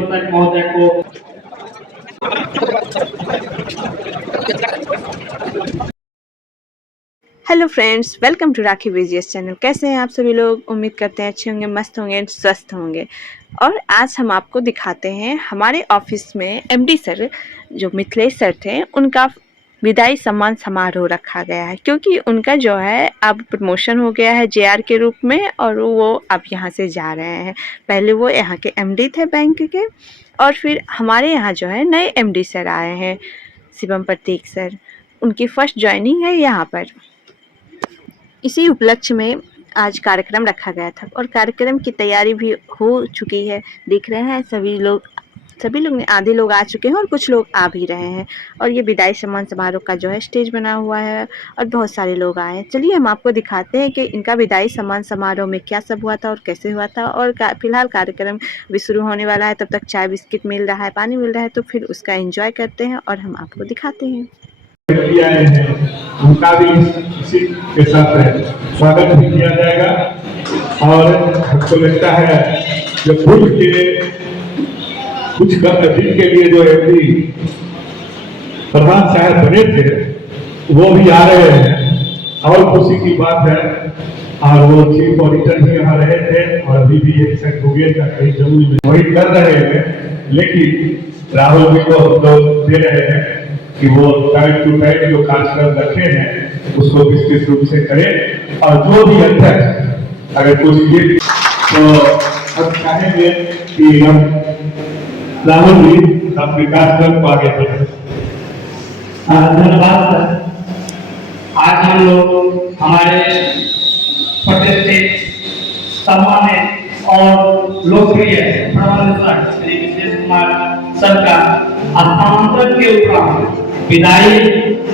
प्रबंधक महोदय को। Hello friends, welcome to Rakhi BGS channel. कैसे हैं आप सभी लोग? उम्मीद करते हैं अच्छे होंगे, मस्त होंगे, स्वस्थ होंगे। और आज हम आपको दिखाते हैं हमारे ऑफिस में एमडी सर जो मिथिलेश सर थे, उनका विदाई सम्मान समारोह रखा गया है, क्योंकि उनका जो है अब प्रमोशन हो गया है जेआर के रूप में और वो अब यहाँ से जा रहे हैं। पहले वो यहाँ के एमडी थे बैंक के, और फिर हमारे यहाँ जो है नए एमडी सर आए हैं, शिवम प्रतीक सर। उनकी फर्स्ट ज्वाइनिंग है यहाँ पर। इसी उपलक्ष्य में आज कार्यक्रम रखा गया था और कार्यक्रम की तैयारी भी हो चुकी है। देख रहे हैं सभी लोग ने, आधे लोग आ चुके हैं और कुछ लोग आ भी रहे हैं। और ये विदाई सम्मान समारोह का जो है स्टेज बना हुआ है और बहुत सारे लोग आए हैं। चलिए हम आपको दिखाते हैं कि इनका विदाई सम्मान समारोह में क्या सब हुआ था और कैसे हुआ था। और फिलहाल कार्यक्रम भी शुरू होने वाला है, तब तक चाय बिस्किट मिल रहा है, पानी मिल रहा है, तो फिर उसका एंजॉय करते हैं और हम आपको दिखाते हैं। आए हैं उनका भी इसी के साथ स्वागत भी किया जाएगा। और हमको लगता है जो खुद के कुछ कम दिन के लिए जो एमडी प्रधान साहब बने थे वो भी आ रहे हैं और खुशी की बात है। और वो चीफ ऑडिटर भी यहाँ रहे थे और अभी भी एक सेक्रेटरी का कई जरूरी में वही कर रहे हैं, लेकिन राहुल जी को हम लोग दे रहे हैं कि वो टाइम टू टाइम जो कार्यक्रम रखे हैं उसको विस्तृत रूप से करें। और जो भी अध्यक्ष अगर कुछ ये तो हम चाहेंगे कि हम राहुल जी अपने कार्यक्रम को आगे बढ़े। धन्यवाद सर। आज हम लोग हमारे प्रतिष्ठित, सम्मानित और लोकप्रिय प्रबंधक श्री मिथिलेश कुमार सर का स्थानांतरण के उपरांत विदाई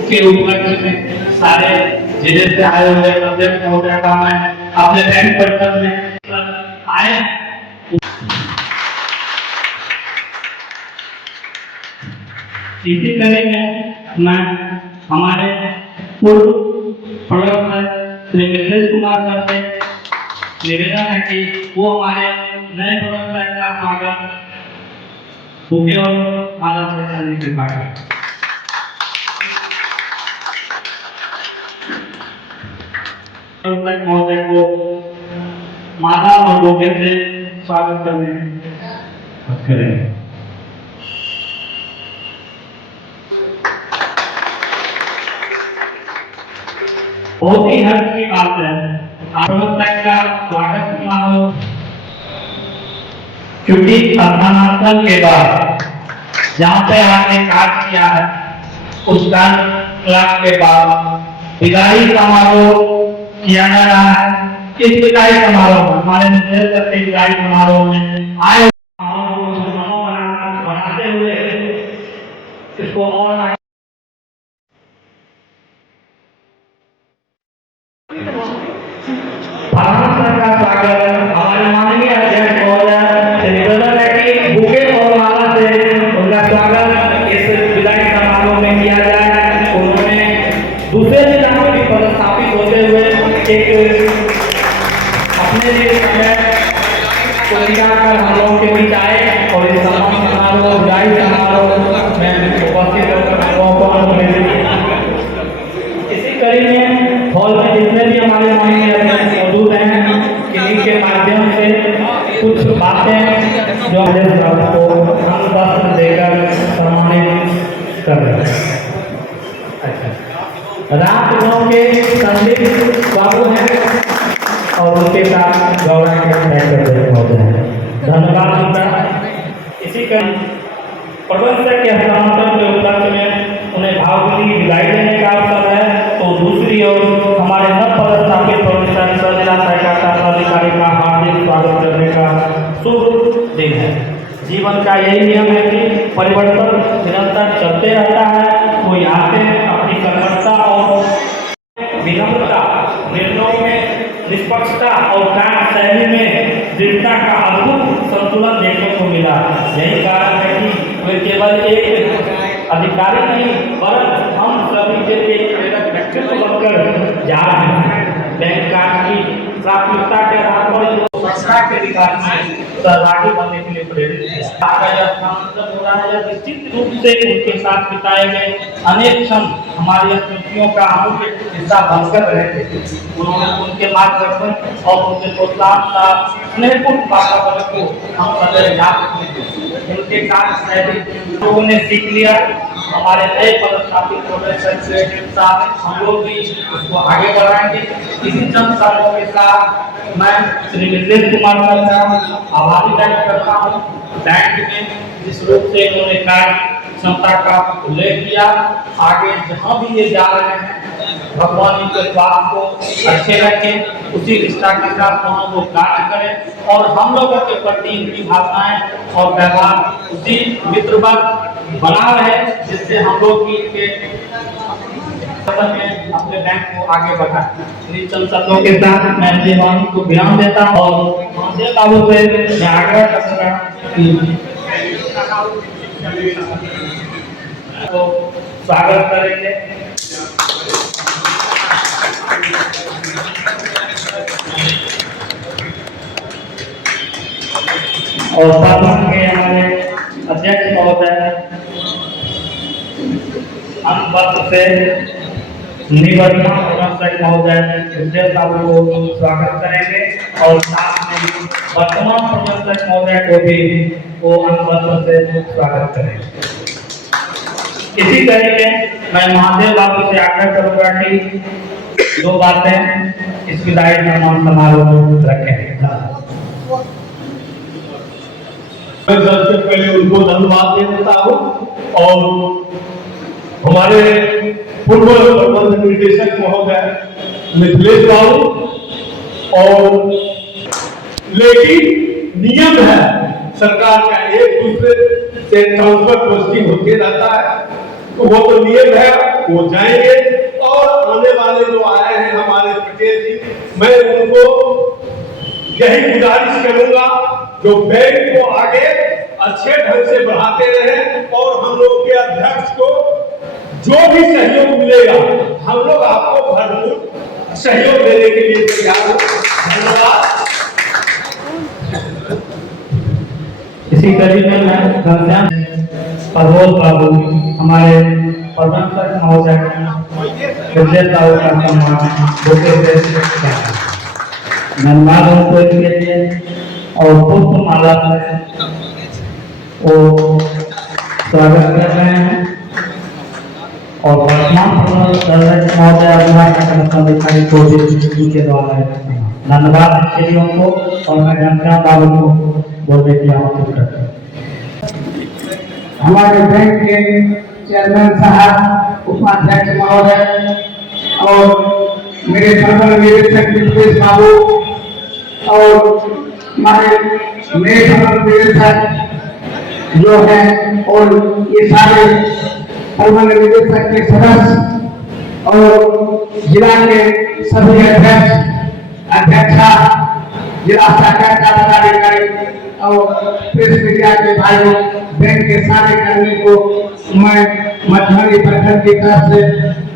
के उपलक्ष्य में सारे जिले से आए हुए अध्यक्ष महोदय का मैं अपने बैंक परिसर में आए। इसी तरह में मैं हमारे पूर्व प्रबंधक श्री मिथिलेश कुमार सर से निवेदन है कि वो हमारे नए प्रबंधक का स्वागत बुके और माला से करने के बाद महोदय को माला और बुके से स्वागत करें। बहुत ही हर्ष की बात है प्रबंधक का स्वागत समारोह, क्योंकि स्थानांतरण के बाद जहाँ पे आपने कार्य किया है उस कार्य के बाद विदाई समारोह किया जा रहा है। इस विदाई समारोह में हमारे विदाई समारोह में आए बनाते हुए इसको और का स्वागत हमारे माननीय अध्यक्ष महोदय से निवेदन है कि बुके और माला से उनका स्वागत इस विदाई समारोह में किया जाए। उन्होंने दूसरे जिला में भी पदस्थापित होते हुए एक अपने लिए समय को निकालकर हम लोगों के बीच आए और इस सम्मान समारोह विदाई समारोह में उपस्थित होकर इसी कड़ी में हॉल में जितने भी हमारे माननीय अध्यक्ष मौजूद हैं किन्हीं के माध्यम से कुछ बातें जो को हम वस्त्र देकर सम्मानित कर रहे हैं। अच्छा, रात गाँव के संदीप बाबू हैं और उनके साथ गौरव के होते हैं। धन्यवाद। इसी का प्रबंधक के हस्तांतरण के उपलक्ष्य में उन्हें भावभीनी विदाई देने का अवसर है। तो दूसरी ओर हमारे नव पदस्थापित प्रोफेसर सर जिला सहकारिता पदाधिकारी का हार्दिक स्वागत करने का शुभ दिन है। जीवन का यही नियम है कि परिवर्तन निरंतर चलते रहता है। तो यहाँ पे अपनी कर्मठता और विनम्रता, निर्णयों में निष्पक्षता और कार्य शैली में दृढ़ता का अद्भुत संतुलन देखने को मिला। यही कारण है कि वे केवल एक अधिकारी नहीं वरन हम सभी के एक प्रेरक व्यक्तित्व बनकर जा रहे हैं। बैंक कार्य की प्राथमिकता के आधार पर निष्ठा के विकास में सहभागी बनने के लिए प्रेरित किया। आपका यह स्थानांतरण हो रहा है, यह निश्चित रूप से उनके साथ बिताए गए अनेक क्षण हमारी स्मृतियों का अमूल्य हिस्सा बनकर रहे थे। उन्होंने उनके मार्गदर्शन और उनके प्रोत्साहन का स्नेहपूर्ण वातावरण को हम सदैव याद रखेंगे। उनके साथ लोगों ने सीख लिया। हमारे नए पदस्थापित प्रोफेसर से हम लोग भी उसको आगे बढ़ाएंगे। इसी चंद शब्दों के साथ मैं श्री मिथिलेश कुमार सर का आभारी व्यक्त करता हूँ। बैंक में जिस रूप से इन्होंने कार्य क्षमता का उल्लेख किया, आगे जहाँ भी ये जा रहे हैं भगवान इनके स्वास्थ्य को अच्छे रखें, उसी निष्ठा के साथ वहाँ वो कार्य करें और हम लोगों के प्रति इनकी भावनाएं और व्यवहार उसी मित्रवत बना रहे, जिससे हम लोग भी इनके में अपने बैंक को आगे बढ़ाएं। इन चंद शब्दों के साथ मैं अपनी वाणी को विराम देता हूं और महादेव बाबू से मैं आग्रह करूंगा कि तो स्वागत करेंगे। और साथ में हमारे अध्यक्ष महोदय अंत से निवर्तमान प्रबंधक महोदय मिथिलेश बाबू को स्वागत करेंगे और साथ में वर्तमान प्रबंधक महोदय को भी वो अंत से स्वागत करेंगे। इसी तरीके मैं महादेव बाबू से आग्रह करूंगा कि दो बातें इस विदाई समारोह में रखें। मैं सबसे पहले उनको धन्यवाद दे देता हूँ और हमारे पूर्व प्रबंध निदेशक महोदय मिथिलेश बाबू, और लेकिन नियम है सरकार का एक दूसरे से ट्रांसफर पोस्टिंग होते रहता है, तो वो तो नियम है, वो जाएंगे। और आने वाले जो आए हैं हमारे पटेल जी, मैं उनको यही गुजारिश करूंगा जो बैंक को आगे अच्छे ढंग से बढ़ाते रहे और हम लोग के अध्यक्ष को जो भी सहयोग मिलेगा हम लोग आपको भरपूर सहयोग देने के लिए तैयार हैं। धन्यवाद। इसी कड़ी में मैं घनश्याम प्रबोध बाबू हमारे प्रबंधक महोदय मिथिलेश बाबू का सम्मान होते से धन्यवाद उनको इसके लिए और पुष्प माला से वो स्वागत कर रहे हैं और वर्तमान प्रबंधक महोदय अधिकारी को भी के द्वारा धन्यवाद इसके लिए उनको और मैं घनश्याम बाबू को बोलने की आमंत्रित करता हूँ। हमारे बैंक के चेयरमैन साहब, उपाध्यक्ष महोदय और मेरे प्रबंध निदेशक मिथिलेश बाबू और हमारे नए प्रबंध निदेशक जो है और ये सारे प्रबंध निदेशक के सदस्य और जिला के सभी अध्यक्षा, जिला सहकारिता पदाधिकारी और प्रेस मीडिया के भाइयों, बैंक के सारे कर्मी को मैं मध्य प्रखंड की तरफ से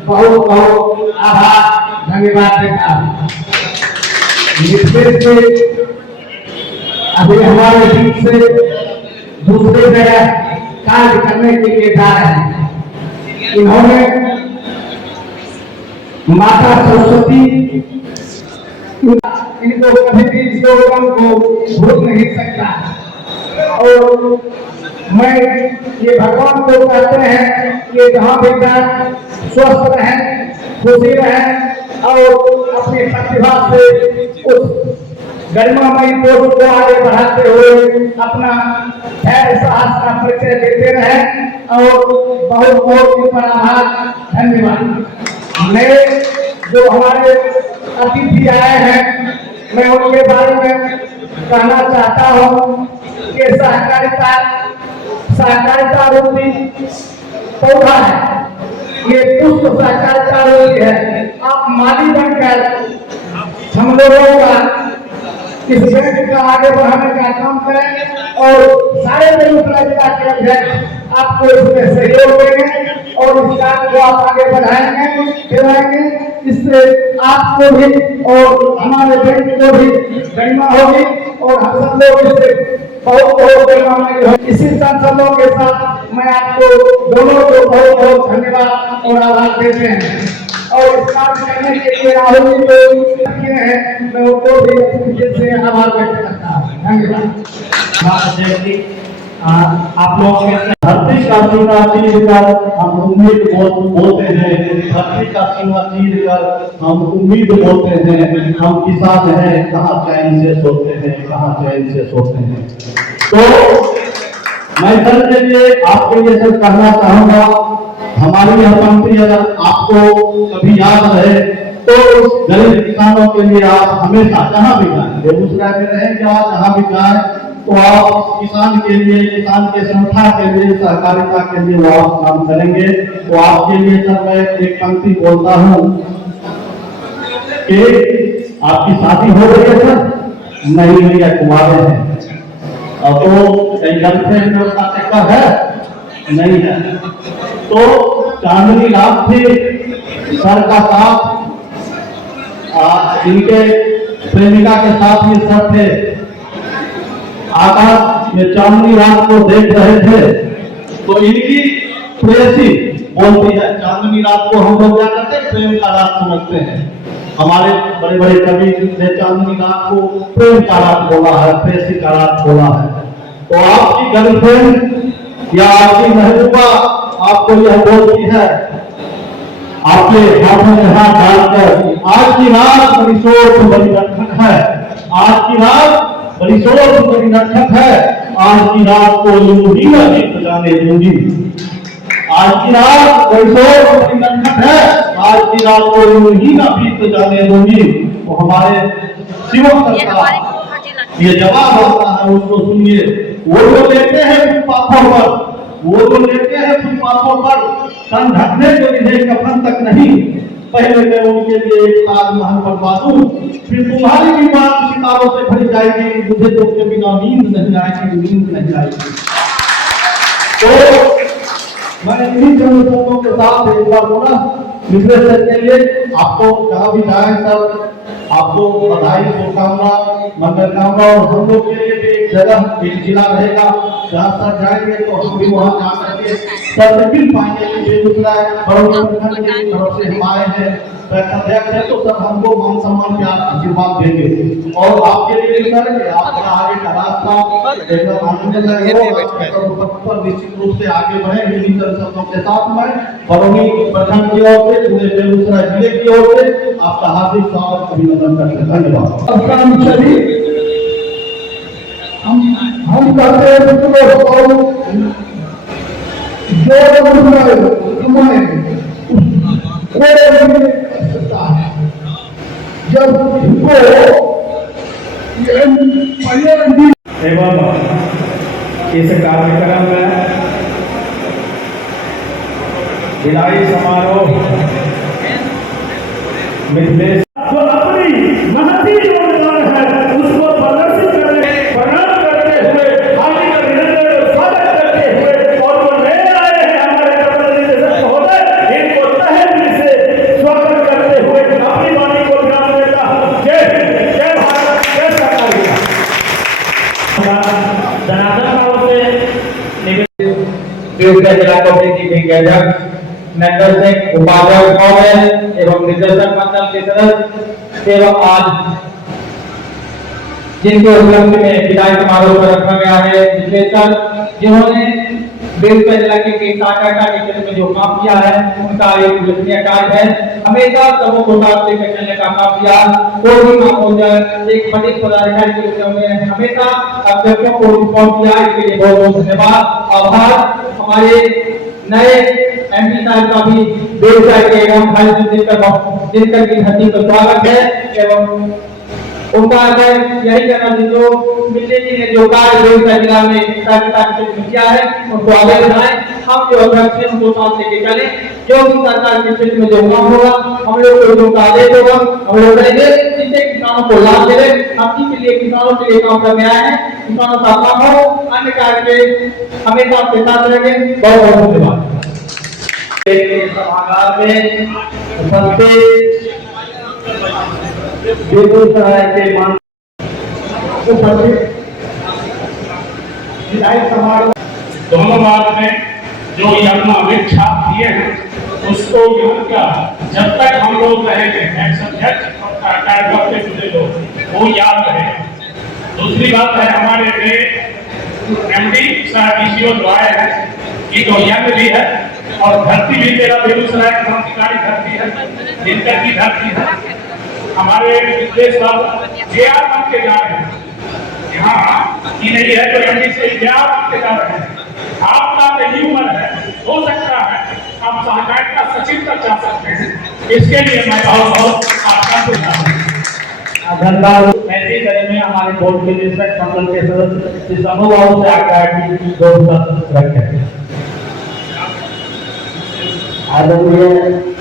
बहुत बहुत आभार धन्यवाद देता हूँ। अभी हमारे बीच से दूसरे जगह कार्य करने के लिए जा रहे हैं। इन्होंने माता सरस्वती इनको कभी भी स्लोगन को भूल नहीं सकता और मैं ये भगवान को कहते हैं कि जहाँ भी जाए स्वस्थ रहें, खुशी रहें और अपनी प्रतिभा से उस गरिमामयी पोस्ट को आगे बढ़ाते हुए अपना धैर्य साहस का परिचय देते रहें और बहुत बहुत आभार, धन्यवाद। मैं जो हमारे अतिथि आए हैं मैं उनके बारे में कहना चाहता हूँ कि सहकारिता रूपी पौधा है, ये पुष्प सहकारिता रूपी है। आप माली बनकर हम लोगों का इस बैंक का आगे बढ़ाने का काम करें और सारे बेगूसराय जिला के अध्यक्ष आपको इसमें सहयोग देंगे और इस काम को आप आगे बढ़ाएंगे, इससे आपको भी और हमारे बैंक को भी गरिमा होगी और हम सब लोग इससे बहुत बहुत गरिमा होगी। इसी सांसदों के साथ मैं आपको दोनों को बहुत बहुत धन्यवाद और आभार देते हैं और इस काम करने के लिए राहुल जी जो किए हैं मैं उनको भी दिल से आभार व्यक्त करता हूँ। धन्यवाद। आप लोग धरती का सीना चीर कर हम उम्मीद बोलते हैं, धरती का सीना चीर कर हम उम्मीद बोलते हैं, हम किसान हैं कहाँ चैन से सोते हैं, कहाँ चैन से सोते हैं। तो मैं सर के लिए आपके लिए सर कहना चाहूंगा, हमारी यह पंक्ति अगर आपको कभी याद रहे तो उस गरीब किसानों के लिए आप हमेशा जहाँ भी जाए, बेगूसराय में रहें या जहाँ भी जाए, तो आप किसान के लिए, किसान के संस्था के लिए, सहकारिता के लिए वो आप काम करेंगे। तो आपके लिए सर मैं एक पंक्ति बोलता हूँ कि आपकी शादी हो गई है सर? नहीं भैया कुमारे हैं। तो कई गर्लफ्रेंड का चक्कर है? नहीं है। तो चांदनी रात थी, सर का साथ इनके प्रेमिका के साथ ये सर थे, आकाश में चांदनी रात को देख रहे थे, तो इनकी प्रेयसी बोलती है, चांदनी रात को हम लोग क्या करते हैं, प्रेम का रात समझते हैं। हमारे बड़े बड़े कवि ने चांदनी रात को प्रेम का रात बोला है, प्रेयसी का रात बोला है। तो आपकी गर्लफ्रेंड या आपकी महबूबा आपको यह बोलती है, आपके हाथों में हाथ डालकर, आज की रात बड़ी सोच बड़ी रक्षक है, आज की रात बड़ी सोच बड़ी रक्षक है, आज की रात को यूं ही मैं गीत बजाने दूंगी, आज की रात बड़ी सोच बड़ी रक्षक है, आज की रात को यूं ही मैं गीत बजाने दूंगी। तो हमारे शिवम सरकार ये जवाब आता है, उसको सुनिए। वो जो लेते हैं फुटपाथों पर, वो जो लेते हैं फुटपाथों पर तन ढकने को इन्हें कफन तक नहीं, पहले मैं उनके लिए एक ताजमहल बनवा दूं, फिर तुम्हारी भी बात सितारों से भरी जाएगी, मुझे तो उसके बिना नींद नहीं आएगी, नींद नहीं आएगी। तो मैं इन्हीं चंद शब्दों के साथ एक बार बोला मिश्र सर के लिए आपको जहाँ भी जाए सर, आपको बधाई, शुभकामना, मंगल कामना। और हम लोग के लिए भी एक जगह, एक जिला रहेगा जहाँ सर जाएंगे तो हम भी वहाँ जा करके सर से मिल पाएंगे कि बेगूसराय बड़ौदा प्रखंड की तरफ से हम आए हैं, अध्यक्ष है, तो सर हमको मान सम्मान प्यार आशीर्वाद देंगे। और आपके लिए सर आपका आगे का रास्ता एकदम आनंददायक हो, पर निश्चित रूप से आगे बढ़े। इन्हीं शब्दों के साथ मैं बरौनी प्रखंड की ओर से, पूरे बेगूसराय जिले की ओर से आपका हार्दिक स्वागत अभिनंदन करते हैं। धन्यवाद। हम कहते हैं जब एवं इस कार्यक्रम में विदाई समारोह मिथिलेश जो अपनी महती योगदान है उसको प्रदर्शित करने, प्रणाम करते हुए, हार्दिक अभिनंदन और स्वागत करते हुए, और जो नए आए हैं हमारे प्रतिनिधि महोदय, इनको तहे दिल से स्वागत करते हुए अपनी वाणी को विराम देता हूं। जय भारत, जय सरकारिता। जनार्दन बाबू से बेगूसराय जिला कमेटी के अध्यक्ष नंदन सिंह उपाध्यक्ष महोदय एवं निर्देशक मंडल के सदस्य एवं आज जिनके उपलक्ष्य में विदाई समारोह पर रखा गया है विशेषकर जिन्होंने बेगूसराय जिला के सहकारिता के क्षेत्र में जो काम किया है उनका एक उल्लेखनीय कार्य है। हमेशा सबों को साथ लेकर चलने का काम किया, कोई भी काम हो जाए एक बड़े पदाधिकारी के रूप में हमेशा अध्यक्षों को रिस्पॉन्ड किया, इसके लिए बहुत बहुत धन्यवाद, आभार। हमारे नए एमपी साहब का भी बेगूसराय के एवं जिनकर की धरती पर स्वागत है एवं उनका अगर यही कहना है जो मिश्र जी ने जो कार्य बेगूसराय जिला में सहकारिता के क्षेत्र में किया है उनको आगे बढ़ाएं। हम जो अध्यक्ष हैं उनको साथ लेके चले, जो भी सरकार के क्षेत्र में जो काम होगा हम लोग को जो आदेश होगा हम लोग करेंगे, जिससे किसानों को लाभ मिले। हम के लिए किसानों के लिए काम करने आए हैं, किसानों का काम हो, अन्य कार्य के हमेशा आपके साथ रहेंगे। बहुत बहुत धन्यवाद। सभागार में उपस्थित बेगूसराय के मान उपस्थित विधायी समारोह दोनों बात में जो ये अपना अमिट छाप दिए हैं उसको यूं का जब तक हम लोग रहेंगे एक्स अध्यक्ष और कार्यकर्ता से जुड़े लोग वो याद रहेगा। दूसरी बात है हमारे एमडी डीसीओ जो आए हैं ये तो यंग भी है और धरती भी मेरा बेगूसराय क्रांतिकारी धरती है, दिनकर की धरती है। हमारे देश साहब जेआर बन के जा रहे हैं यहाँ की नहीं है तो एमडी से जेआर बन के जा रहे हैं। आपका नई उम्र है, हो सकता है आप सहकारिता सचिव तक जा सकते हैं। इसके लिए मैं बहुत बहुत आपका सुझाव धन्यवाद। ऐसे तरह में हमारे बोर्ड के निदेशक मंडल के सदस्य समूह से आकर की रखें। आदरणीय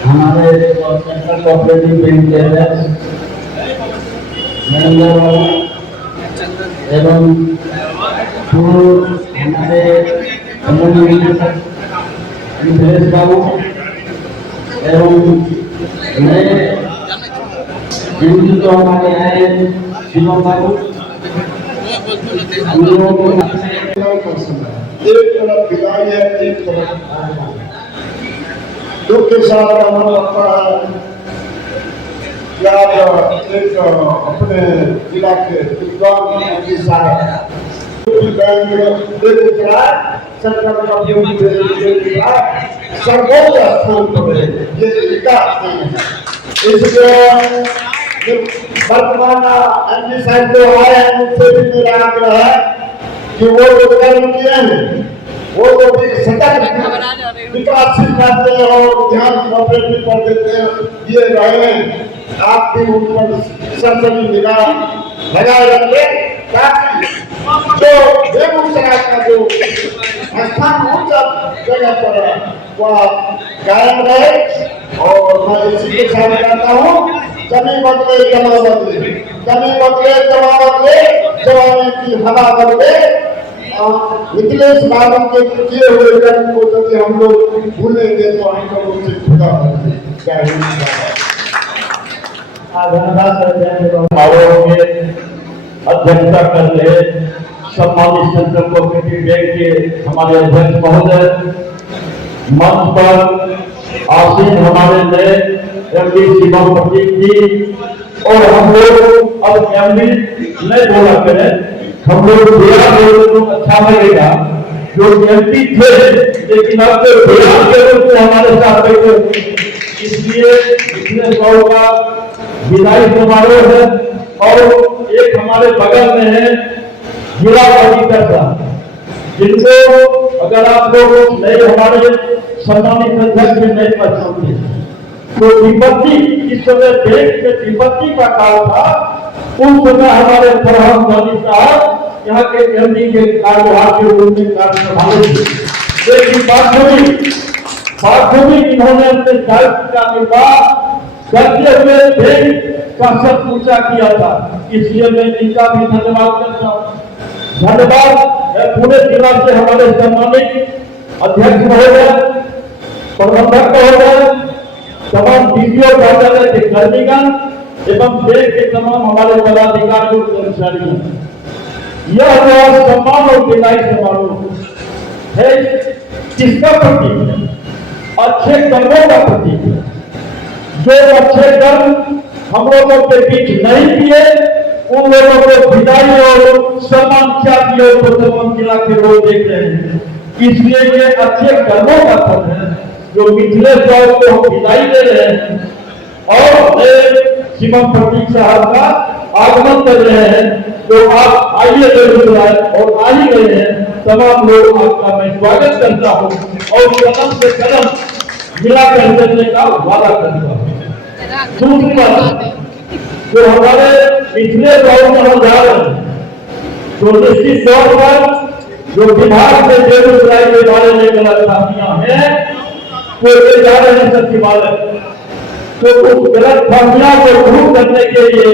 हमारे सेंट्रल कोऑपरेटिव बैंक के मैनेजर एवं हमारे मिथिलेश बाबू एवं नए जो हमारे आए शिवम बाबू हम लोगों को एक तरफ विदाई है, एक तरफ आगमन। दुख के साथ मन लगता है कि आज एक अपने जिला के विद्वान एमपी साहब बेगूसराय सरकार का सर्वोच्च स्थान पर है, ये विकास नहीं है। इसलिए वर्तमान एमपी साहब जो आए हैं उनसे भी मेरा आग्रह है कि वो जो कर्म किए हैं वो तो सतत विकासशील करते हैं और ध्यान कोऑपरेटिव कर देते हैं, ये रहे आप भी उन पर सरसरी निगाह लगाए रखें ताकि जो बेगूसराय का जो स्थान ऊंचा जगह पर है वह कायम रहे। और मैं इसी के साथ कहता हूँ कमी बदले जमा बदले, कमी बदले जमा बदले, जमाने की हवा बदले। मिथिलेश बाबू के किए हुए कर्म को यदि हम लोग भूलेंगे तो हम लोग उनसे खुदा समारोह में अध्यक्षता कर रहे सम्मानित सेंट्रल कोऑपरेटिव बैंक के हमारे अध्यक्ष महोदय, मंच पर आसीन हमारे नए एमडी शिवम प्रतीक जी, और हम लोग अब एमडी नहीं बोला करें, हम लोग तो अच्छा लगेगा जो एमपी थे लेकिन अब तो बिहार के रूप में हमारे साथ बैठे। इसलिए मिथिलेश बाबू का विदाई समारोह है और एक हमारे बगल में है जिला अधिकारी जिनको अगर आप लोग नए हमारे सम्मानित अध्यक्ष नहीं पहचानते तो विपत्ति इस समय देश में विपत्ति का काल था, उस समय हमारे फरहम मोदी साहब यहाँ के एमडी के कार्यभार के रूप में कार्य संभाले थे। लेकिन बाखूबी इन्होंने अपने दायित्व का निर्वाह करते हुए देश का सब ऊंचा किया था, इसलिए मैं इनका भी धन्यवाद करता हूँ। धन्यवाद मैं पूरे जिला से हमारे सम्मानित अध्यक्ष महोदय, प्रबंधक महोदय, तमाम डीसीओ कार्यालय के कर्मीगण एवं देश के तमाम हमारे पदाधिकारी और कर्मचारी, यह जो सम्मान और विदाई समारोह है किसका प्रतीक है? अच्छे कर्मों का प्रतीक है। जो अच्छे कर्म हम लोगों के बीच नहीं किए उन लोगों को विदाई और सम्मान क्या किए तो तमाम जिला के लोग देख रहे हैं। इसलिए ये अच्छे कर्मों का फल है जो मिथिलेश बाबू को हम विदाई दे रहे हैं और शिवम प्रतीक साहब का आगमन कर रहे हैं। तो आप आइए बेगूसराय और आ ही गए हैं, तमाम लोग आपका मैं स्वागत करता हूँ और कदम से कदम मिला कर चलने का वादा करता हूँ। दूसरी बात जो हमारे मिथिलेश बाबू में जा रहे हैं तो निश्चित तौर पर जो विभाग में बेगूसराय के बारे में गलत फहमियां हैं वो ले जा रहे हैं सचिवालय, तो उस गलत फहमियां को दूर करने के लिए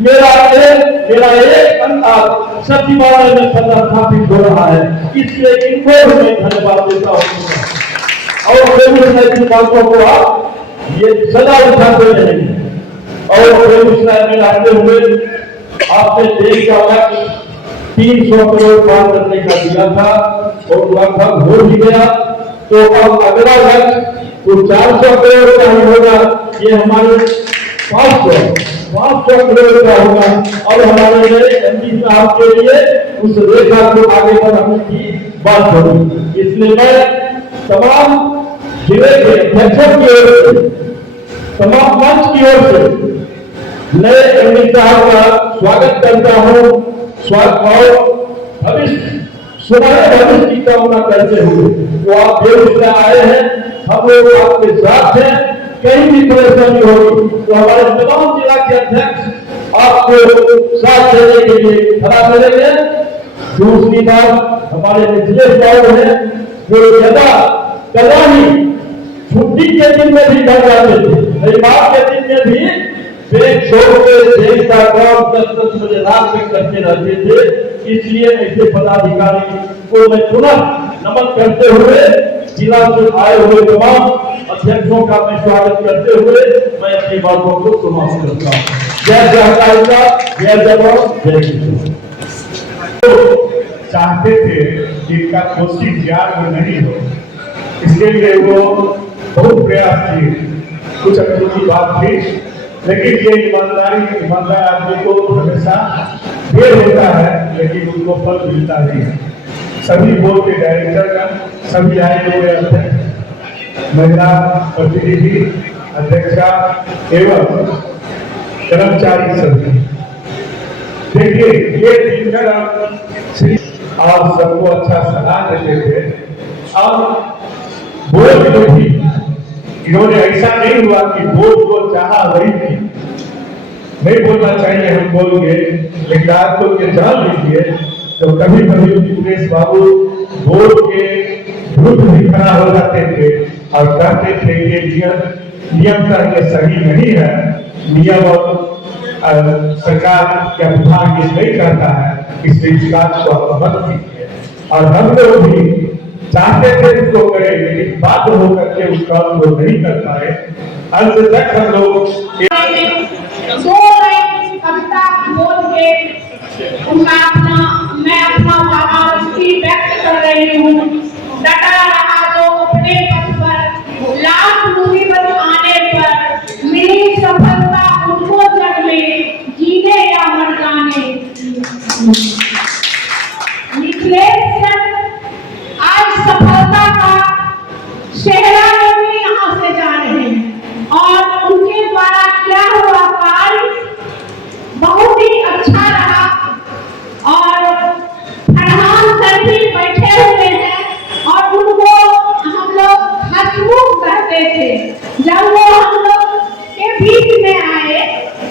मेरा एक अंदाज सचिवालय में सदा स्थापित हो रहा है, इसलिए इनको भी मैं धन्यवाद देता हूँ। और बेगूसराय की बातों को आप ये सदा उठाते रहेंगे और बेगूसराय में रहते हुए आपने देश का लक्ष्य 300 करोड़ पार करने का दिया था और लगभग हो भी गया। तो अब अगला लक्ष्य वो 400 करोड़ का ही होगा, ये हमारे 500 करोड़ का होगा। और हमारे लिए एमपी साहब के लिए उस रेखा को आगे बढ़ाने की बात होगी। इसलिए मैं तमाम जिले के अध्यक्षों की ओर से, तमाम मंच की ओर से नए एमपी साहब का स्वागत करता हूँ। स्वागत और भविष्य सुनहरे भविष्य की कामना करते हुए तो आप बेगूसराय आए हैं, हम लोग आपके साथ हैं। कहीं भी परेशानी होगी तो हमारे तमाम जिला के अध्यक्ष आपको साथ देने के लिए खड़ा करेंगे। दूसरी बात, हमारे मिथिलेश बाबू है जो ज्यादा कदानी छुट्टी के दिन में भी घर जाते थे, रविवार के दिन में भी बैंक छोड़ के देश का काम 10-10 बजे रात में करते रहते थे। इसलिए ऐसे पदाधिकारी को मैं पुनः नमन करते हुए जिला से आए हुए तमाम अध्यक्षों का मैं स्वागत करते हुए मैं अपनी बातों को समाप्त करता हूँ। जय सहकारिता, जय जवान, जय किसान। चाहते थे कि इनका कोशिश ज्ञान में नहीं हो, इसके लिए वो बहुत प्रयास किए। कुछ अकल की बात थी, लेकिन ये ईमानदार आदमी को हमेशा देर होता है, लेकिन उनको फल मिलता नहीं है। सभी बोर्ड के डायरेक्टर का, सभी आए हुए अध्यक्ष, महिला प्रतिनिधि, अध्यक्षा एवं कर्मचारी सभी, देखिए ये दिनकर श्री और सबको अच्छा सलाह देते थे। अब बोर्ड में भी इन्होंने ऐसा नहीं हुआ कि बोर्ड को चाहा वही थी, नहीं बोलना चाहिए हम बोलेंगे, लेकिन आपको ये जान लीजिए तो कभी कभी मिथिलेश बाबू बोर्ड के विरुद्ध भी खड़ा हो जाते थे और कहते थे कि नियम तरह सही नहीं है, नियम और सरकार का विभाग ये नहीं करता है, इसलिए इस बात को आप मत कीजिए। और हम लोग भी चाहते थे उसको करें, लेकिन बात होकर के उस काम को नहीं कर पाए। अंत तक हम लोग कविता बोल के उनका मैं अपना भावावस्थी व्यक्त कर रही हूँ। डटा रहा तो अपने पथ पर, लाख मुसीबत आने पर मिली सफलता उनको जग में, जीने या मर जाने। मिथिलेश सर आज सफलता का शहरा में भी यहाँ से जा रहे हैं और उनके द्वारा क्या हुआ कार्य बहुत ही अच्छा रहा। और फरहान सर भी बैठे हुए हैं और उनको हम लोग हसमुख कहते थे। जब वो हम लोग के बीच में आए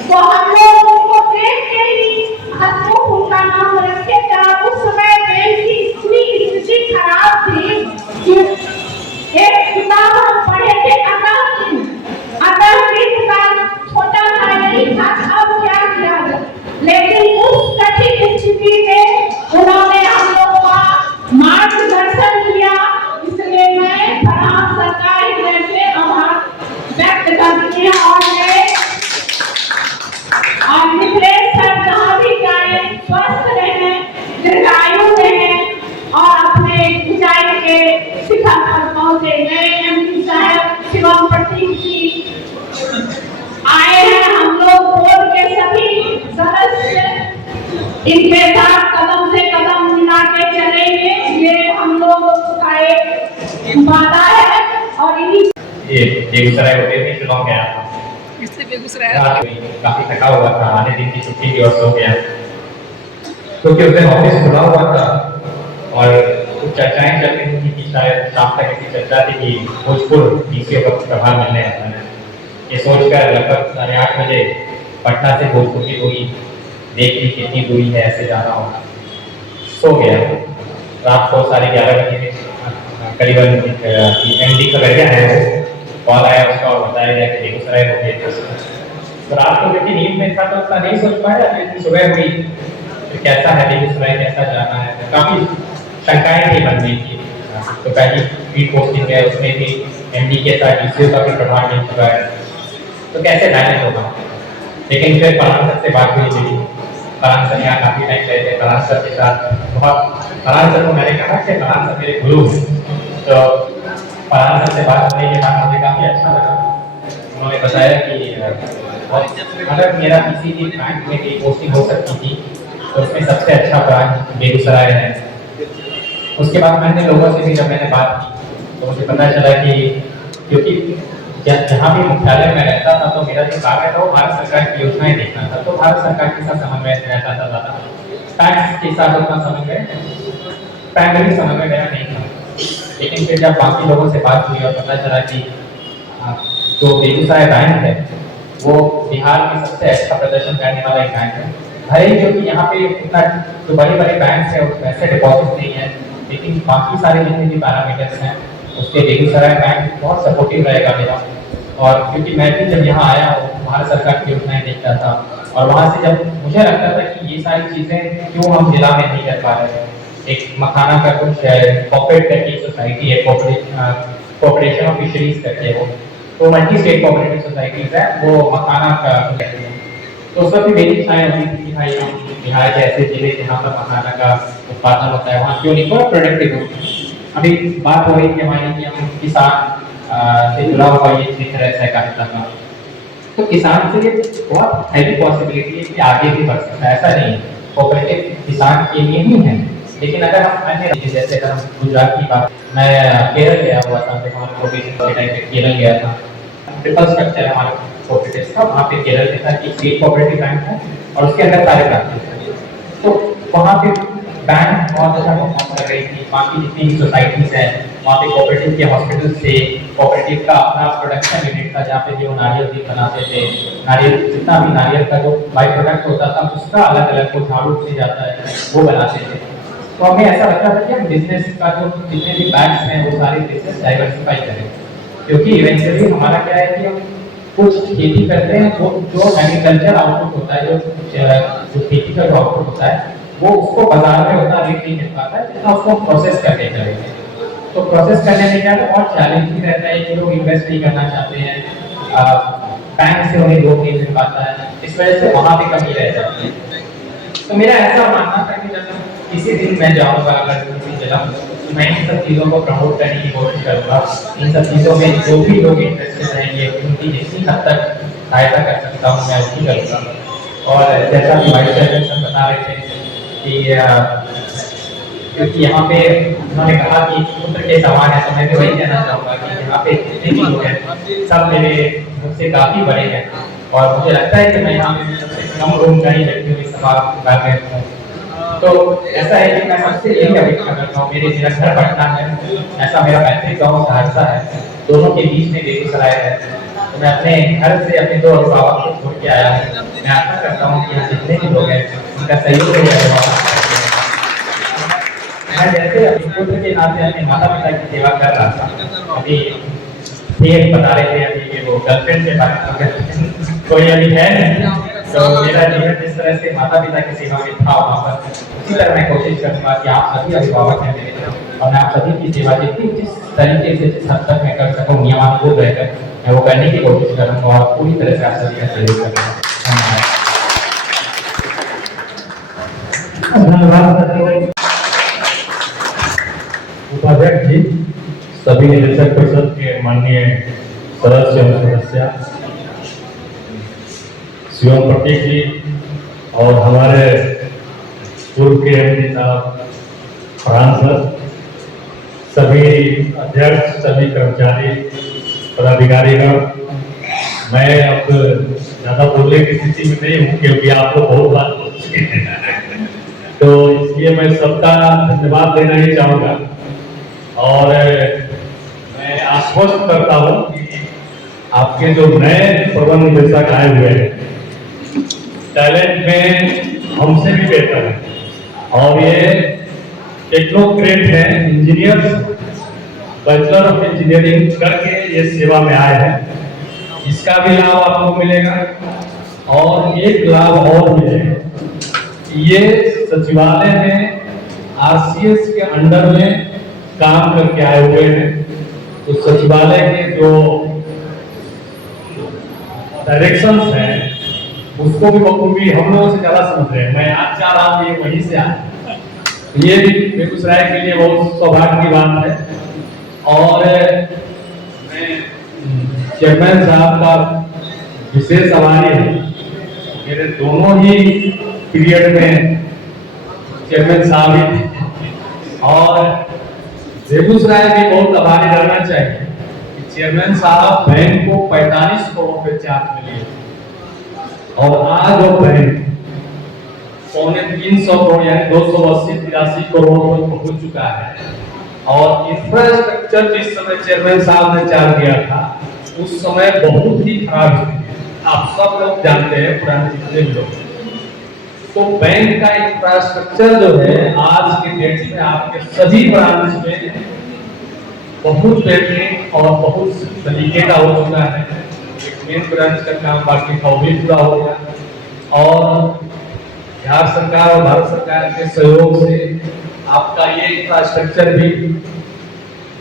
तो हम लोग उनको देख के ही हसमुख उनका नाम रखे थे। उस समय देश की इतनी स्थिति खराब थी कि एक किताब हम पढ़े थे अतः का छोटा सा यही था, अब क्या किया जाए। लेकिन उस कठिन स्थिति में उन्होंने हम लोग का मार्गदर्शन किया, इसलिए मैं फरहान सरकार हृदय से आभार व्यक्त करती हूँ। और मिथिलेश सर जहाँ भी जाए स्वस्थ रहे, दीर्घायु रहे और अपने ऊंचाई के शिखर पर पहुंचे। नए एमपी साहब शिवम प्रतीक जी आए हैं, हम लोग बोर्ड के सभी सदस्य इनके साथ कदम से कदम मिला के चलेंगे, ये हम लोग का एक वादा है। और इन्हीं ये बेगूसराय होते थे, शिलोंग गया, इससे बेगूसराय काफी थका हुआ था, आने दिन की छुट्टी की और सो गया, क्योंकि उस दिन ऑफिस खुला हुआ था और कुछ चर्चाएं चल रही थी कि शायद शाम तक ऐसी चर्चा थी कि भोजपुर डीसी का प्रभार मिलने वाला है। ये सोचकर लगभग 8:30 बजे पटना से भोजपुर की दूरी देख ली कितनी दूरी है, ऐसे जाना होगा, सो गया। रात को 11:30 बजे करीबन एमडी खगड़िया है, कॉल आया उसका और बताया गया कि बेगूसराय हो गए। तो रात को व्यक्ति नींद में था तो उतना नहीं सोच पाया, लेकिन सुबह हुई तो कैसा है बेगूसराय, कैसा जाना है, काफी शंकाएं थी मन में की। तो पहली फील्ड पोस्टिंग है, उसमें भी एमडी के साथ डीसीओ का भी प्रभाव मिल चुका है, तो कैसे मैनेज होगा। लेकिन फिर फरहान सर से बात हुई मेरी। फरहान सर यहाँ काफ़ी टाइम गए थे। फरहान सर के साथ फरहान सर को मैंने कहा कि फरहान सर मेरे गुरु हैं। तो फरहान सर से बात होने के बाद मुझे काफ़ी अच्छा लगा। उन्होंने बताया कि अगर मेरा किसी भी बैंक में भी पोस्टिंग हो सकती थी तो उसमें सबसे अच्छा ब्रांच बेगूसराय है। उसके बाद मैंने लोगों से भी जब मैंने बात की तो मुझे पता चला कि क्योंकि जहाँ भी मुख्यालय में रहता था तो मेरा जो कार्य था वो भारत सरकार की योजनाएं देखना था, तो भारत सरकार के साथ समन्वय रहता था ज़्यादा। टैक्स के साथ उतना समन्वय प्राइमरी समन्वय मेरा नहीं था। लेकिन फिर जब बाकी लोगों से बात हुई और पता चला कि जो बेगूसराय बैंक है वो बिहार में सबसे अच्छा प्रदर्शन करने वाला एक बैंक है। भले ही जो कि यहाँ पे इतना जो बड़े बड़े बैंक है उसमें ऐसे डिपॉजिट नहीं है, लेकिन बाकी सारे जितने भी पैरामीटर्स हैं उसके बेगूसराय बैंक बहुत सपोर्टिव रहेगा मेरा। और क्योंकि मैं भी जब यहाँ आया हूँ भारत सरकार की योजनाएं देखता था और वहाँ से जब मुझे लगता था कि ये सारी चीज़ें क्यों हम जिला में नहीं कर पा रहे हैं। एक मखाना का कुछ कॉर्पोरेट करके सोसाइटी है, कॉर्पोरेशन ऑफ फिशरीज करके, वो तो मल्टी स्टेट कोऑपरेटिव सोसाइटीज है, वो मखाना का कहते हैं। तो उस वक्त भी मेरी इच्छाएं होती थी कि भाई हम बिहार के ऐसे जिले जहाँ पर मखाना का उत्पादन होता है वहाँ क्यों नहीं थोड़ा प्रोडक्टिव हो। अभी बात हो रही थी हमारी कि हम किसान से जुड़ा हुआ ये क्षेत्र है सहकारिता का, तो किसान से ये बहुत हैवी पॉसिबिलिटी है कि आगे भी बढ़ सकता है। ऐसा नहीं है कोऑपरेटिव किसान के लिए ही है, लेकिन अगर हम अन्य जैसे अगर हम गुजरात की बात, मैं केरल गया हुआ था, केरल गया था। ट्रिपल स्ट्रक्चर है हमारे कोऑपरेटिव का, वहाँ पे केरल में था कि स्टेट कोऑपरेटिव बैंक है और उसके अंदर सारे ब्रांचेस हैं। तो वहाँ पे बैंक बहुत अच्छा परफॉर्म कर रही थी। बाकी जितनी भी सोसाइटीज हैं वहाँ पे कोऑपरेटिव के हॉस्पिटल से कोऑपरेटिव का अपना प्रोडक्शन यूनिट था जहाँ पे जो नारियल भी बनाते थे, नारियल जितना भी नारियल का जो बाई प्रोडक्ट होता था उसका अलग अलग वो झाड़ू से जाता है वो बनाते थे। तो हमें ऐसा लगता था कि हम बिजनेस का जो जितने भी बैंक्स हैं वो सारे बिजनेस डाइवर्सिफाई करें, क्योंकि इवेंचुअली हमारा क्या है कि हम कुछ खेती करते हैं जो एग्रीकल्चर आउटपुट होता है, जो खेती का जो आउटपुट होता है वो उसको बाजार में उतना रेट नहीं मिल पाता है जितना उसको प्रोसेस करके करेंगे। तो प्रोसेस करने में क्या है बहुत चैलेंजिंग रहता है कि लोग इन्वेस्ट नहीं करना चाहते हैं, बैंक से उन्हें लोन नहीं मिल पाता है, इस वजह से वहाँ भी कमी रह जाती है। तो मेरा ऐसा मानना था कि जब किसी दिन मैं जाऊँगा अगर किसी जगह तो मैं इन सब चीज़ों को प्रमोट करने की कोशिश करूँगा। इन सब चीज़ों में जो भी लोग इंटरेस्टेड रहेंगे उनकी जितनी हद तक सहायता कर सकता हूँ मैं उतनी करूँगा। और जैसा कि वाइस चेयरमैन सर बता रहे थे कि क्योंकि यहाँ पे उन्होंने कहा कि पुत्र के समान है, तो मैं भी वही कहना चाहूँगा कि यहाँ पे जितने भी लोग हैं सब मेरे मुझसे काफ़ी बड़े हैं और मुझे लगता है कि मैं यहाँ पे सबसे कम रूम का ही व्यक्ति हूँ इस सभा में। तो ऐसा है कि मैं सबसे यही अपेक्षा करता हूँ, मेरा घर पटना है, ऐसा मेरा पैतृक गाँव सहरसा है, दोनों के बीच में बेगूसराय है। तो मैं अपने घर से अपने दो अभिभावक को छोड़ के आया हूँ। मैं आशा करता हूँ कि यहाँ जितने भी लोग हैं उनका सहयोग है। मैं जैसे अपने पुत्र के नाते अपने माता पिता की सेवा कर रहा था, अभी ये बता रहे थे अभी कि वो गर्लफ्रेंड से बात कोई अभी है नहीं, तो मेरा जीवन जिस तरह से माता पिता की सेवा में था वहाँ पर उसी तरह मैं कोशिश करूँगा कि आप सभी अभिभावक हैं मेरे और मैं आप सभी की सेवा जिस तरीके से जिस हद तक मैं कर सकूँ नियमानुकूल रहकर मैं वो करने की कोशिश करूँगा और पूरी तरह से आप सभी का सहयोग करूँगा। धन्यवाद उपाध्यक्ष जी, सभी निदेशक परिषद के माननीय सदस्य एवं सदस्य शिवम प्रतीक जी और हमारे पूर्व के एमडी साहब फरहान सर, सभी अध्यक्ष, सभी कर्मचारी, पदाधिकारीगण, मैं अब ज़्यादा बोलने की स्थिति में नहीं हूँ क्योंकि आप लोग बहुत बात बोल चुके हैं, तो इसलिए मैं सबका धन्यवाद देना ही चाहूँगा। और मैं आश्वस्त करता हूँ कि आपके जो नए प्रबंध निदेशक आए हुए हैं टैलेंट में हमसे भी बेहतर है और ये टेक्नोक्रेट हैं, इंजीनियर्स, बैचलर ऑफ इंजीनियरिंग करके ये सेवा में आए हैं। इसका भी लाभ आपको मिलेगा और एक लाभ और मिलेगा, ये सचिवालय में आरसीएस के अंडर में काम करके आए हुए हैं, तो सचिवालय के जो डायरेक्शंस हैं उसको भी बखूबी हम लोगों से ज्यादा समझ रहे हैं। मैं आज चाह रहा हूँ ये वहीं से आए, ये भी बेगूसराय के लिए बहुत सौभाग्य की बात है। और मैं चेयरमैन साहब का विशेष आभारी हूँ। मेरे दोनों ही पीरियड में चेयरमैन साहब ही थे, और बेगूसराय भी बहुत आभारी रहना चाहिए कि चेयरमैन साहब बैंक को 45 करोड़ पे चार्ज में लिए, और आज वो बैंक 350 करोड़ यानी 280-83 करोड़ पर पहुंच चुका है। और इंफ्रास्ट्रक्चर जिस समय चेयरमैन साहब ने चार्ज दिया था उस समय बहुत ही खराब स्थिति, आप सब लोग जानते हैं, पुराने जितने भी लोग। तो बैंक का इंफ्रास्ट्रक्चर जो है आज के डेट में आपके सभी ब्रांच में बहुत बेहतरीन और बहुत तरीके का हो चुका है। मेन ब्रांच का काम बाकी था वो भी पूरा हो गया, और बिहार सरकार और भारत सरकार के सहयोग से आपका ये इंफ्रास्ट्रक्चर भी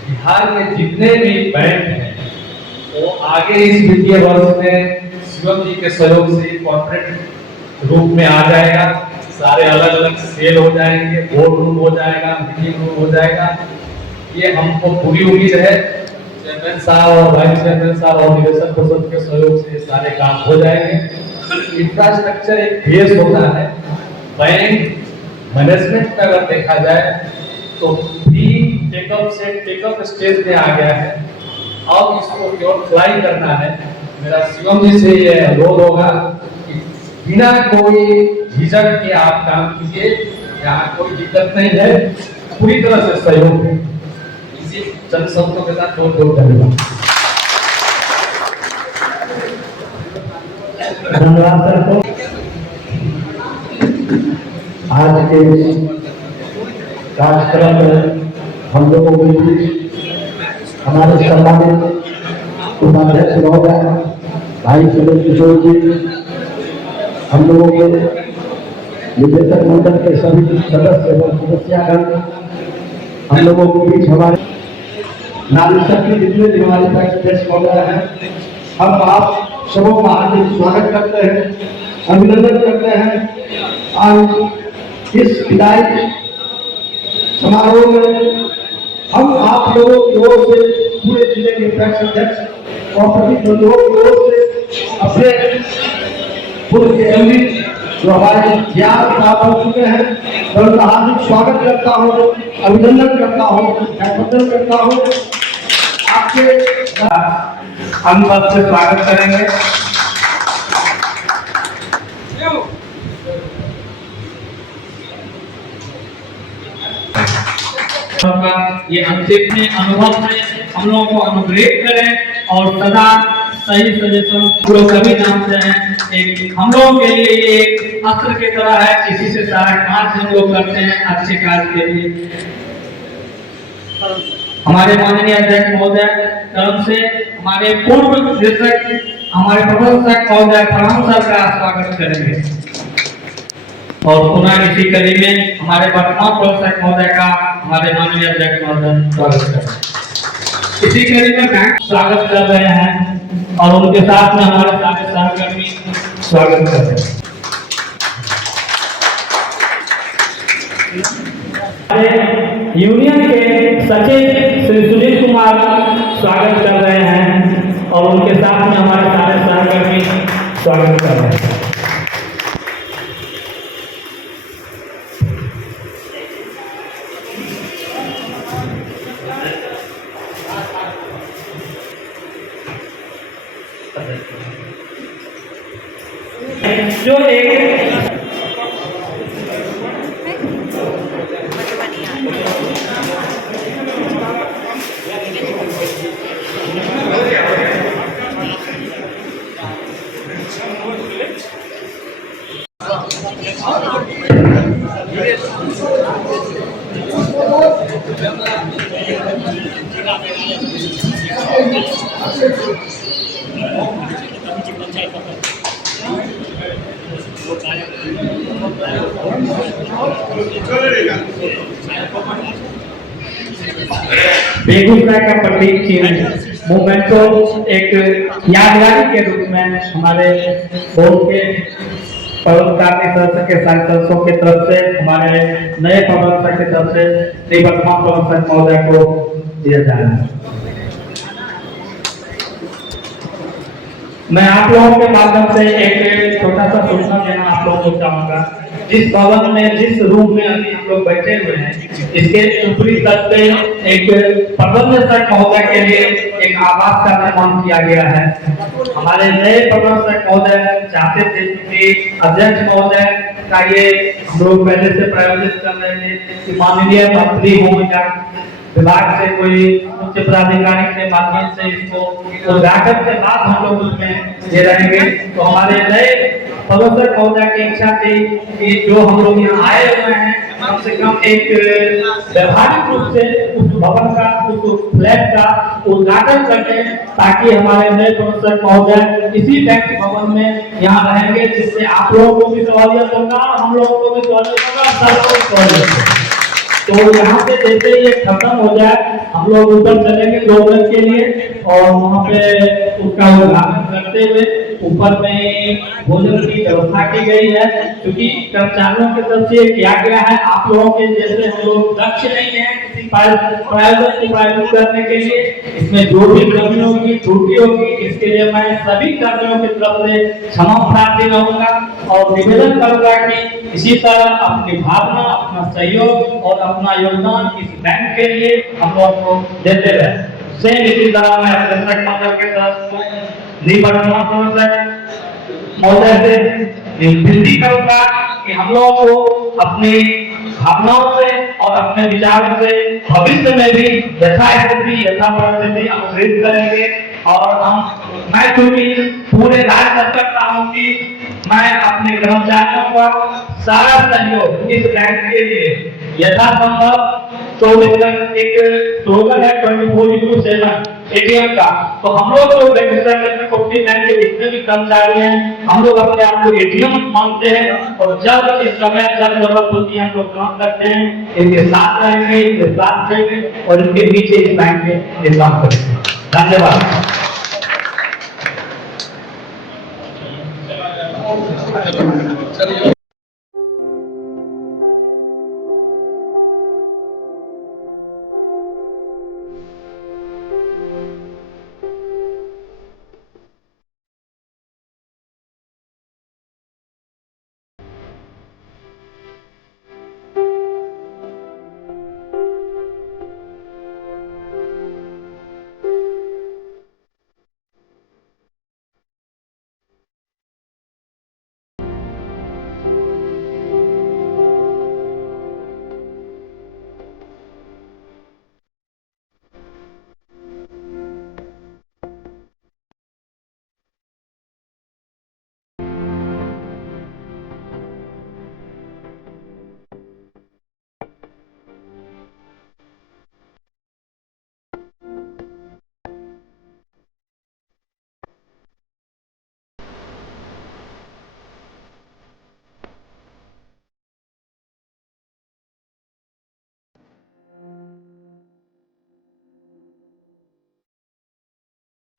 बिहार के जितने भी बैंक हैं वो आगे इस वित्तीय वर्ष में शिवम जी के सहयोग से कॉर्पोरेट रूप में आ जाएगा। सारे अलग अलग सेल हो जाएंगे, बोर्ड रूम हो जाएगा, मीटिंग रूम हो जाएगा। ये हमको पूरी उम्मीद है चेयरमैन साहब और वाइस चेयरमैन साहब और निदेशक परिषद के सहयोग से सारे काम हो जाएंगे। इंफ्रास्ट्रक्चर एक बेस होता है। बैंक मैनेजमेंट में अगर देखा जाए तो भी टेकअप से टेकअप स्टेज में आ गया है, अब इसको केवल फ्लाई करना है। मेरा शिवम जी से ये अनुरोध होगा कि बिना कोई झिझक के आप काम कीजिए, यहाँ कोई दिक्कत नहीं है, पूरी तरह से सहयोग है। इसी चंद शब्दों के साथ बहुत बहुत धन्यवाद। धन्यवाद सर को। आज के कार्यक्रम में हम लोगों के बीच हमारे सम्मानित उपाध्यक्ष महोदय भाई सुनील किशोर जी, हम लोगों के निदेशक मंडल के सभी सदस्य एवं सदस्यगण, हम लोगों के बीच हमारे नारी शक्ति जितने भी हमारे अध्यक्ष महोदय हैं, हम आप सबों का हार्दिक स्वागत करते हैं, अभिनंदन करते हैं। आज इस विदाई समारोह में हम आप लोगों की ओर से, पूरे जिले के अध्यक्ष कोऑपरेटिव बंधुओं की ओर से, अपने पूर्व के एमडी जो हमारे ज्ञान प्राप्त हो चुके हैं, मैं उनका हार्दिक स्वागत करता हूँ, अभिनंदन करता हूँ, अभिनंदन करता हूँ। आपके हम सबसे स्वागत करेंगे। ये अंतिम अनुभव से हम लोगों को अनुग्रहित करें और सदा सही सजेशन पूरे सभी जानते हैं। एक हम लोगों के लिए ये एक अस्त्र की तरह है, इसी से सारा कार्य हम लोग करते हैं अच्छे कार्य के लिए। हमारे माननीय अध्यक्ष महोदय तरफ से हमारे पूर्व निदेशक हमारे प्रबंधक महोदय फरहान सर का स्वागत करेंगे, और पुनः इसी कड़ी में हमारे वर्तमान प्रबंधक महोदय का हमारे माननीय अध्यक्ष महोदय स्वागत करें। इसी कड़ी में बैंक स्वागत कर रहे हैं और उनके साथ में हमारे सारे सहकर्मी स्वागत कर रहे हैं। यूनियन के सचिव श्री सुनील कुमार स्वागत कर रहे हैं और उनके साथ में हमारे सारे सहकर्मी स्वागत कर रहे हैं। जो एक बेगूसराय का प्रतीक चिन्ह मूवमेंट को एक यादगारी के रूप में हमारे बोर्ड के परोपकारी सदस्य के सारे सदस्यों की तरफ से हमारे नए प्रबंधक की तरफ से श्री वर्तमान प्रबंधक महोदय को दिया जाएगा। मैं आप लोगों के माध्यम से एक छोटा सा सूचना देना आप लोगों को चाहूंगा। जिस भवन में, जिस रूम में अभी हम लोग बैठे हुए हैं, इसके ऊपरी तल पे एक प्रबंधक महोदय के लिए एक आवास का निर्माण किया गया है। हमारे नए प्रबंधक महोदय चाहते थे कि अध्यक्ष महोदय का ये हम लोग पहले से प्रायोजित कर रहे थे कि माननीय मंत्री हों या विभाग से कोई उच्च पदाधिकारी के माध्यम से इसको उद्घाटन के बाद हम लोग उसमें दे रहेंगे। तो हमारे नए प्रबंधक महोदय की इच्छा थी कि जो हम लोग यहाँ आए हुए हैं कम से कम एक व्यवहारिक रूप से उस भवन का, उस फ्लैट का उद्घाटन करके, ताकि हमारे नए प्रबंधक महोदय इसी बैंक भवन में यहाँ रहेंगे, जिससे आप लोगों को भी सहूलियत होगा, हम लोगों को भी सहूलियत होगा, सबको सहूलियत होगा। तो यहाँ पे जैसे ये खत्म हो जाए हम लोग ऊपर चलेंगे 2 मिनट के लिए और वहाँ पे उसका उद्घाटन करते हुए ऊपर में भोजन की व्यवस्था की गई है। क्योंकि कर्मचारियों की तरफ से किया गया है, आप लोगों के जैसे हम लोग दक्ष नहीं है किसी प्रायोजन को प्रायोजित करने के लिए, इसमें जो भी कमी होगी, त्रुटि होगी, इसके लिए मैं सभी कर्मियों की तरफ से क्षमा प्रार्थी रहूंगा और निवेदन करूंगा कि इसी तरह अपनी भावना, अपना सहयोग और अपना योगदान इस बैंक के लिए हम लोग को देते रहे। सेम इसी तरह मैं प्रबंधक महोदय के साथ निवर्तमान महोदय से विनती करूंगा कि हम लोगों को अपनी भावनाओं से और अपने विचारों से भविष्य में भी यथास्थिति यथा परिस्थिति अनुसरित करेंगे। और मैं चूंकि पूरे राज्य स्तर का हूँ कि मैं अपने कर्मचारियों का सारा सहयोग इस बैंक के लिए यथासंभव 24 घंटे एक स्लोगन है 24/7 एटीएम का। तो हम लोग जो बेगूसराय मेट्रोपॉलिटन बैंक के जितने भी कर्मचारी हैं, हम लोग अपने आप को एटीएम मानते हैं और जब इस समय जब जरूरत होती है हम लोग काम करते हैं, इनके साथ रहेंगे, इनके साथ रहेंगे और इनके पीछे इस बैंक के काम करेंगे। धन्यवाद।